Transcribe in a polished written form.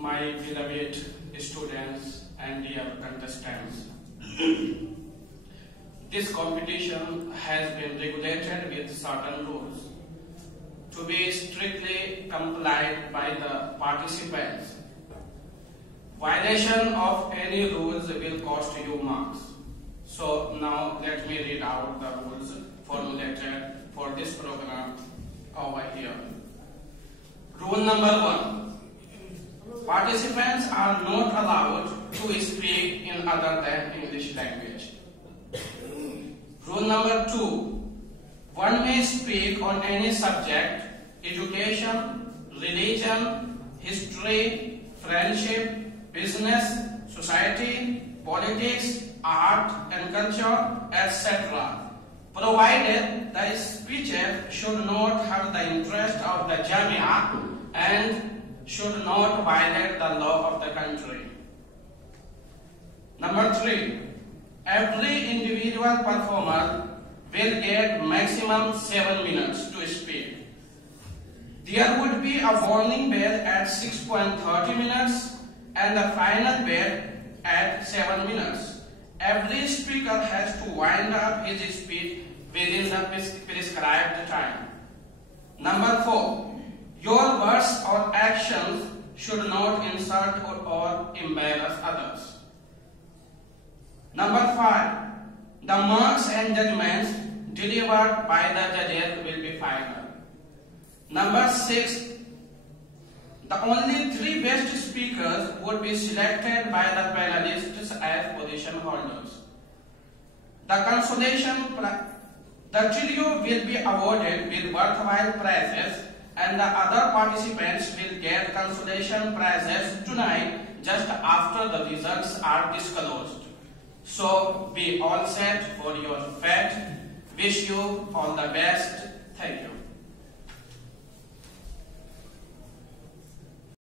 my beloved students and dear contestants. This competition has been regulated with certain rules to be strictly complied by the participants. Violation of any rules will cost you marks. So now let me read out the rules formulated for this program over here. Rule number 1. Participants are not allowed to speak in other than English language. Rule number 2. One may speak on any subject: education, religion, history, friendship, business, society, politics, art and culture, etc., provided the speeches should not hurt the interest of the Jamia and should not violate the law of the country. Number 3. Every individual performer will get maximum 7 minutes to speak. There would be a warning bell at 6.30 minutes and the final bell at 7 minutes. Every speaker has to wind up his speech within the prescribed time. Number 4. Your words or actions should not insult or embarrass others. Number 5. The marks and judgments delivered by the judges will be final. Number 6. The only 3 best speakers would be selected by the panelists as position holders. The trio will be awarded with worthwhile prizes, and the other participants will get consolation prizes tonight just after the results are disclosed. So be all set for your fete. Wish you all the best.